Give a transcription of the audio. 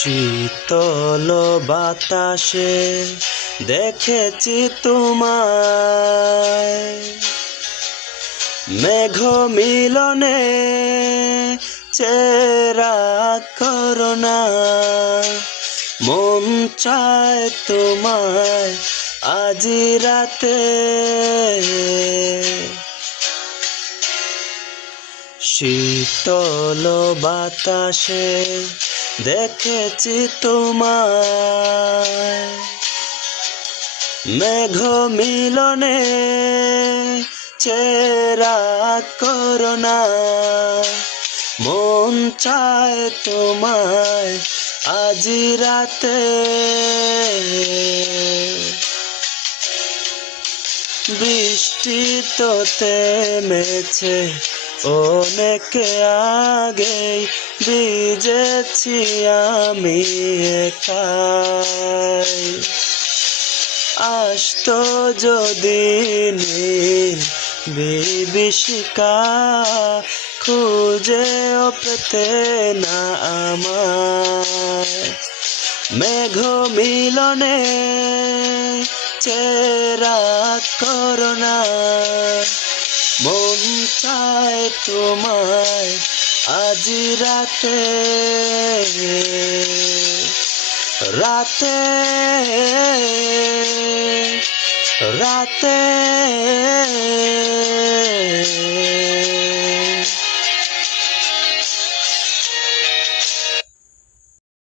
শীতল বাতাসে দেখেছি তোমায়, মেঘ মিলনে চেরা করোনা, মন চায় তোমায় আজি রাতে। শীতল বাতাসে দেখেছি তোমায়, মেঘ মিলনে চেরা করোনা, মন চায় তোমায় আজি রাতে। বৃষ্টি তো থেমেছে অনেক আগেই, ভিজেছি আমি একাই। আসতো যদি বিভীষিকা, খুঁজেও পেতে না আমায়। মেঘ মিলনে চেরা করোনা, মন চায় তোমায় আজি রাতে। রাতে রাতে